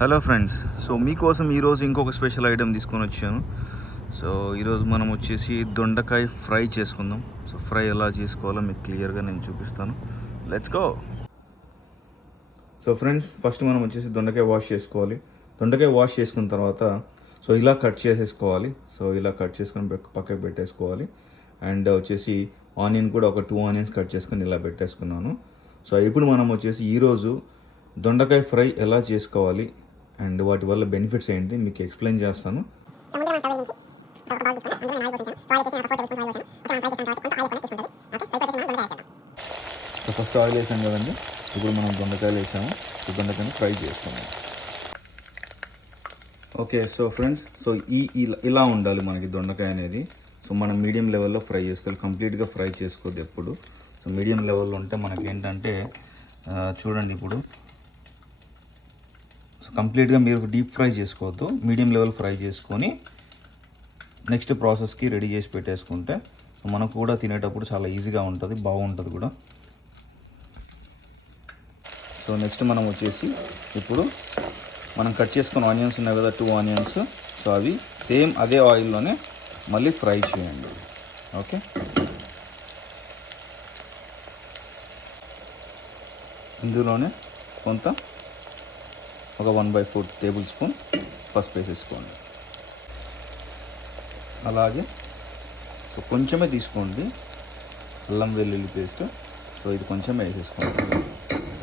Hello friends so మీకోసం ఈరోజు ఇంకొక స్పెషల్ ఐటెం తీసుకొని వచ్చాను. సో ఈరోజు మనం వచ్చేసి దొండకాయ ఫ్రై చేసుకుందాం. సో ఫ్రై ఎలా చేసుకోవాలో మీకు క్లియర్గా నేను చూపిస్తాను. Let's go so friends first మనం వచ్చేసి దొండకాయ వాష్ చేసుకోవాలి. దొండకాయ వాష్ చేసుకున్న తర్వాత సో ఇలా కట్ చేసేసుకోవాలి. సో ఇలా కట్ చేసుకొని పక్క- పక్కకు పెట్టేసుకోవాలి. అండ్ వచ్చేసి ఆనియన్ కూడా ఒక టూ ఆనియన్స్ కట్ చేసుకొని ఇలా పెట్టేసుకున్నాను. సో ఇప్పుడు మనం వచ్చేసి ఈరోజు దొండకాయ ఫ్రై ఎలా చేసుకోవాలి? అండ్ వాటి వల్ల బెనిఫిట్స్ ఏంటి మీకు ఎక్స్ప్లెయిన్ చేస్తాను. సో ఫస్ట్ ఆయిల్ వేసాం కదండి. ఇప్పుడు మనం దొండకాయలు వేసాము. ఈ దొండకాయని ఫ్రై చేసుకున్నాం ఓకే సో ఫ్రెండ్స్ సో ఈ ఇలా ఉండాలి మనకి దొండకాయ అనేది. సో మనం మీడియం లెవెల్లో ఫ్రై చేసుకోవాలి. కంప్లీట్గా ఫ్రై చేసుకోవద్దు ఎప్పుడు. సో మీడియం లెవెల్లో ఉంటే మనకి ఏంటంటే చూడండి ఇప్పుడు కంప్లీట్గా మీరు డీప్ ఫ్రై చేసుకోవద్దు. మీడియం లెవెల్ ఫ్రై చేసుకొని నెక్స్ట్ ప్రాసెస్కి రెడీ చేసి పెట్టేసుకుంటే మనకు కూడా తినేటప్పుడు చాలా ఈజీగా ఉంటుంది బాగుంటుంది కూడా. సో నెక్స్ట్ మనం వచ్చేసి ఇప్పుడు మనం కట్ చేసుకున్న ఆనియన్స్ ఉన్నాయి కదా టూ ఆనియన్స్. సో అవి సేమ్ అదే ఆయిల్లోనే మళ్ళీ ఫ్రై చేయండి. ఓకే? ఇందులోనే కొంత ఒక one by four tablespoon పసుపు వేసేసుకోండి అలాగే కొంచెమే తీసుకోండి. అల్లం వెల్లుల్లి పేస్ట్. సో ఇది కొంచెమే వేసేసుకోండి.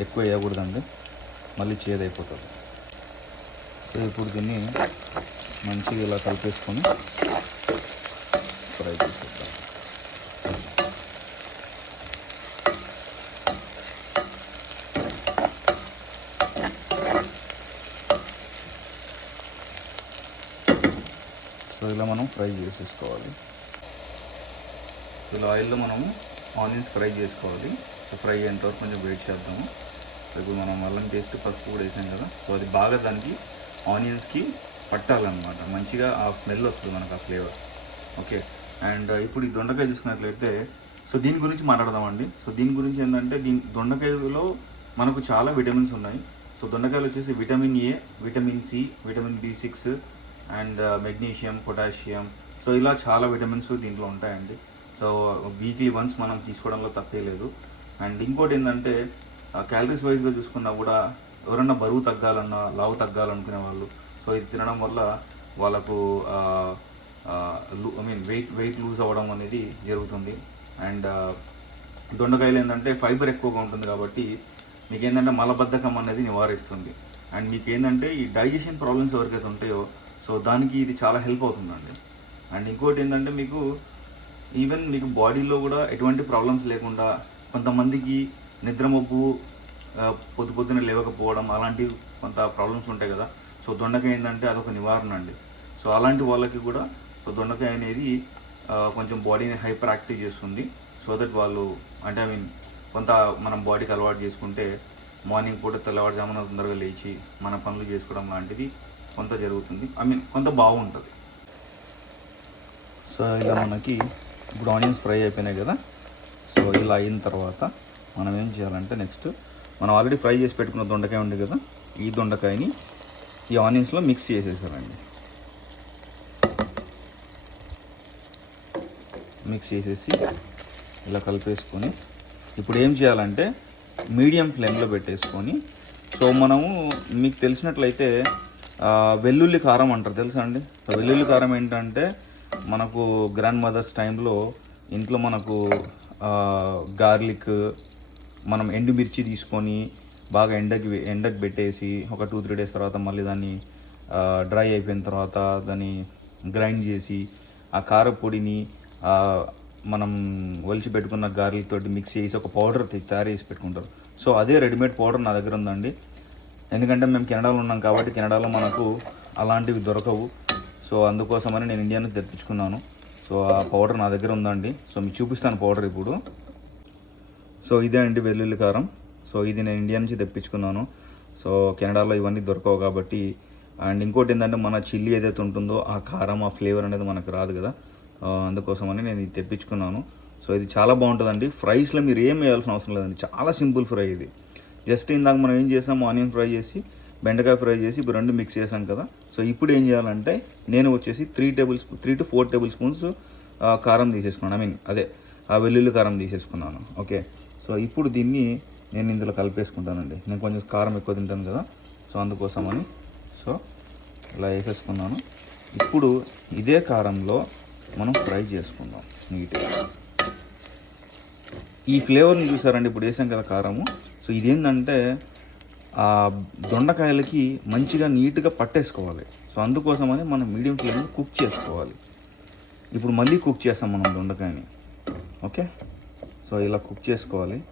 ఎక్కువ వేయకూడదండి. మళ్ళీ చేదైపోతుంది. సో ఇప్పుడు దీన్ని మంచిగా ఇలా కలిపేసుకొని ఫ్రై చేసేద్దాం. సో ఇలా మనం ఫ్రై చేసేసుకోవాలి. ఇలా ఆయిల్లో మనము ఆనియన్స్ ఫ్రై చేసుకోవాలి. సో ఫ్రై అయినంతవరకు కొంచెం వెయిట్ చేద్దాము. ఇప్పుడు మనం అల్లం పేస్ట్ పసుపు కూడా వేసాం కదా. సో అది బాగా దానికి ఆనియన్స్కి పట్టాలన్నమాట. మంచిగా ఆ స్మెల్ వస్తుంది మనకు ఆ ఫ్లేవర్. ఓకే? అండ్ ఇప్పుడు ఈ దొండకాయ చూసుకున్నట్లయితే సో దీని గురించి మాట్లాడదామండి. సో దీని గురించి ఏంటంటే దీని దొండకాయలో మనకు చాలా విటమిన్స్ ఉన్నాయి. సో దొండకాయలు వచ్చేసి vitamin A vitamin C vitamin B six and uh, magnesium potassium so ఇలా చాలా విటమిన్స్ దీంట్లో ఉంటాయండి. సో వీక్లీ వన్స్ మనం తీసుకోవడంలో తప్పే లేదు. అండ్ ఇంకోటి ఏంటంటే క్యాలరీస్ వైజ్గా చూసుకున్నా కూడా ఎవరన్నా బరువు తగ్గాలన్నా లావు తగ్గాలనుకునే వాళ్ళు సో ఇది తినడం వల్ల వాళ్ళకు I mean weight weight lose అవ్వడం అనేది జరుగుతుంది. అండ్ దొండకాయలు ఏంటంటే ఫైబర్ ఎక్కువగా ఉంటుంది కాబట్టి మీకు ఏంటంటే మలబద్ధకం అనేది నివారిస్తుంది. అండ్ మీకు ఏంటంటే ఈ డైజెషన్ ప్రాబ్లమ్స్ ఎవరికైతే ఉంటాయో సో దానికి ఇది చాలా హెల్ప్ అవుతుందండి. అండ్ ఇంకోటి ఏంటంటే మీకు ఈవెన్ మీకు బాడీలో కూడా ఎటువంటి ప్రాబ్లమ్స్ లేకుండా కొంతమందికి నిద్రమబ్బు పొద్దు పొద్దున లేవకపోవడం అలాంటివి కొంత ప్రాబ్లమ్స్ ఉంటాయి కదా. సో దొండకాయ ఏంటంటే అదొక నివారణ అండి. సో అలాంటి వాళ్ళకి కూడా సో దొండకాయ అనేది కొంచెం బాడీని హైపర్ యాక్టివ్ చేస్తుంది. సో దట్ వాళ్ళు అంటే ఐ మీన్ కొంత మనం బాడీకి అలవాటు చేసుకుంటే మార్నింగ్ పూట తెల్లవారుజామున తొందరగా లేచి మన పనులు చేసుకోవడం లాంటిది కొంత జరుగుతుంది. ఐ మీన్ కొంత బాగుంటుంది. సో ఇలా మనకి ఇప్పుడు ఆనియన్స్ ఫ్రై అయిపోయినాయి కదా. సో ఇలా అయిన తర్వాత మనం ఏం చేయాలంటే నెక్స్ట్ మనం ఆల్రెడీ ఫ్రై చేసి పెట్టుకున్న దొండకాయ ఉంది కదా. ఈ దొండకాయని ఈ ఆనియన్స్లో మిక్స్ చేసేసారండి మిక్స్ చేసేసి ఇలా కలిపేసుకొని ఇప్పుడు ఏం చేయాలంటే మీడియం ఫ్లేమ్లో పెట్టేసుకొని సో మనము మీకు తెలిసినట్లయితే వెల్లుల్లి కారం అంటారు తెలుసా అండి? వెల్లుల్లి కారం ఏంటంటే మనకు గ్రాండ్ మదర్స్ టైంలో ఇంట్లో మనకు గార్లిక్ మనం ఎండుమిర్చి తీసుకొని బాగా ఎండకి ఎండకు పెట్టేసి ఒక టూ త్రీ డేస్ తర్వాత మళ్ళీ దాన్ని డ్రై అయిపోయిన తర్వాత దాన్ని గ్రైండ్ చేసి ఆ కారపొడిని మనం ఒలిచి పెట్టుకున్న గార్లిక్ తోటి మిక్స్ చేసి ఒక పౌడర్ తయారు చేసి పెట్టుకుంటారు. సో అదే రెడీమేడ్ పౌడర్ నా దగ్గర ఉందండి. ఎందుకంటే మేము కెనడాలో ఉన్నాం కాబట్టి కెనడాలో మనకు అలాంటివి దొరకవు. సో అందుకోసమని నేను ఇండియా నుంచి తెప్పించుకున్నాను. సో ఆ పౌడర్ నా దగ్గర ఉందండి. సో మీకు చూపిస్తాను పౌడర్ ఇప్పుడు. సో ఇదే అండి వెల్లుల్లి కారం. సో ఇది నేను ఇండియా నుంచి తెప్పించుకున్నాను. సో కెనడాలో ఇవన్నీ దొరకవు కాబట్టి. అండ్ ఇంకోటి ఏంటంటే మన చిల్లీ ఏదైతే ఉంటుందో ఆ కారం ఆ ఫ్లేవర్ అనేది మనకు రాదు కదా. అందుకోసమని నేను ఇది తెప్పించుకున్నాను. సో ఇది చాలా బాగుంటుందండి. ఫ్రైస్లో మీరు ఏం వేయాల్సిన అవసరం లేదండి. చాలా సింపుల్ ఫ్రై ఇది. జస్ట్ ఇందాక మనం ఏం చేసాం ఆనియన్ ఫ్రై చేసి బెండకాయ ఫ్రై చేసి ఇప్పుడు రెండు మిక్స్ చేసాం కదా. సో ఇప్పుడు ఏం చేయాలంటే నేను వచ్చేసి three tablespoon three to four tablespoons కారం తీసేసుకున్నాను. ఐ మీన్ అదే ఆ వెల్లుల్లి కారం తీసేసుకున్నాను. ఓకే? సో ఇప్పుడు దీన్ని నేను ఇందులో కలిపేసుకుంటానండి. నేను కొంచెం కారం ఎక్కువ తింటాను కదా. సో అందుకోసమని సో ఇలా వేసేసుకున్నాను. ఇప్పుడు ఇదే కారంలో మనం ఫ్రై చేసుకుందాం. నీట్గా. ఈ ఫ్లేవర్ని చూసారండి ఇప్పుడు వేసాం కదా కారము. సో ఇదేంటంటే ఆ దొండకాయలకి మంచిగా నీట్గా పట్టేసుకోవాలి. సో అందుకోసమని మనం మీడియం ఫ్లేమ్లో కుక్ చేసుకోవాలి. ఇప్పుడు మళ్ళీ కుక్ చేస్తాం మనం దొండకాయని. ఓకే? సో ఇలా కుక్ చేసుకోవాలి.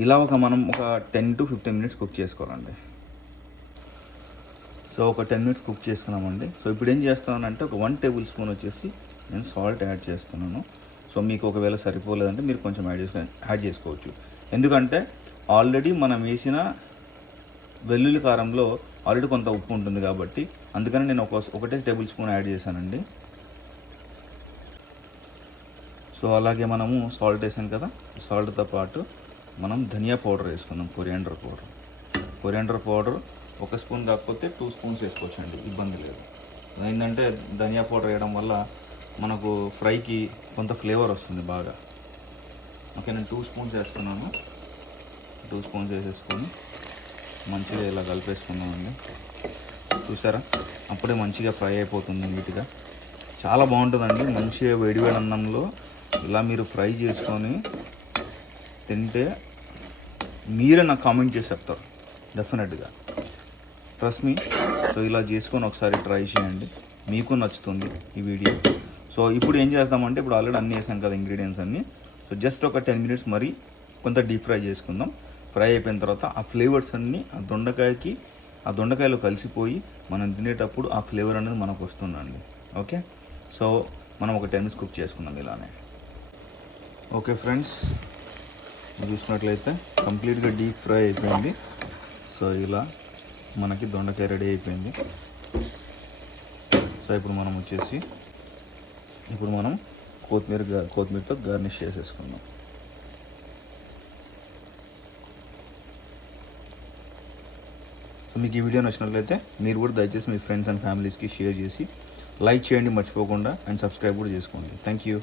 ఇలా ఒక మనం ఒక ten to fifteen minutes cook చేసుకోవాలండి. సో ఒక టెన్ మినిట్స్ కుక్ చేసుకున్నామండి. సో ఇప్పుడు ఏం చేస్తానంటే ఒక వన్ టేబుల్ స్పూన్ వచ్చేసి నేను సాల్ట్ యాడ్ చేస్తున్నాను. సో మీకు ఒకవేళ సరిపోలేదంటే మీరు కొంచెం యాడ్ చేసుకొని యాడ్ చేసుకోవచ్చు. ఎందుకంటే ఆల్రెడీ మనం వేసిన వెల్లుల్లి కారంలో ఆల్రెడీ కొంత ఉప్పు ఉంటుంది కాబట్టి అందుకని నేను ఒక ఒకటే టేబుల్ స్పూన్ యాడ్ చేశానండి. సో అలాగే మనము సాల్ట్ వేసాం కదా సాల్ట్తో పాటు మనం ధనియా పౌడర్ వేసుకుందాం కొరియాండర్ పౌడర్. కొరియాండర్ పౌడర్ ఒక స్పూన్ కాకపోతే టూ స్పూన్స్ వేసుకోవచ్చండి ఇబ్బంది లేదు. ఏంటంటే ధనియా పౌడర్ వేయడం వల్ల మనకు ఫ్రైకి కొంత ఫ్లేవర్ వస్తుంది బాగా. ఓకే నేను టూ స్పూన్స్ వేస్తున్నాను టూ స్పూన్స్ వేసేసుకొని మంచిగా ఇలా కలిపేసుకున్నామండి చూసారా? అప్పుడే మంచిగా ఫ్రై అయిపోతుంది నీట్గా. చాలా బాగుంటుందండి మంచిగా వేడివేడి అన్నంలో ఇలా మీరు ఫ్రై చేసుకొని తింటే మీరే నాకు కామెంట్ చేసి చెప్తారు. డెఫినెట్గా. ట్రస్ట్ మీ సో ఇలా చేసుకొని ఒకసారి ట్రై చేయండి. మీకు నచ్చుతుంది ఈ వీడియో సో ఇప్పుడు ఏం చేస్తామంటే ఇప్పుడు ఆల్రెడీ అన్నీ వేసాం కదా ఇంగ్రీడియంట్స్ అన్నీ. సో జస్ట్ ఒక టెన్ మినిట్స్ మరి కొంత డీప్ ఫ్రై చేసుకుందాం. ఫ్రై అయిపోయిన తర్వాత ఆ ఫ్లేవర్స్ అన్నీ ఆ దొండకాయకి ఆ దొండకాయలో కలిసిపోయి మనం తినేటప్పుడు ఆ ఫ్లేవర్ అనేది మనకు వస్తుందండి. ఓకే సో మనం ఒక టెన్ మినిట్స్ కుక్ చేసుకున్నాం ఇలానే. ఓకే ఫ్రెండ్స్ చూసినట్లయితే కంప్లీట్గా డీప్ ఫ్రై అయిపోయింది. సో ఇలా. మనకి దొండకాయ రెడీ అయిపోయింది. సో ఇప్పుడు మనం వచ్చేసి ఇప్పుడు మనం కొత్తిమీర కొత్తిమీరతో గార్నిష్ చేసేసుకుందాం. సో మీకు ఈ వీడియో నచ్చినట్లయితే మీరు కూడా దయచేసి మీ ఫ్రెండ్స్ అండ్ ఫ్యామిలీస్కి షేర్ చేసి లైక్ చేయండి మర్చిపోకుండా అండ్ సబ్స్క్రైబ్ కూడా చేసుకోండి. Thank you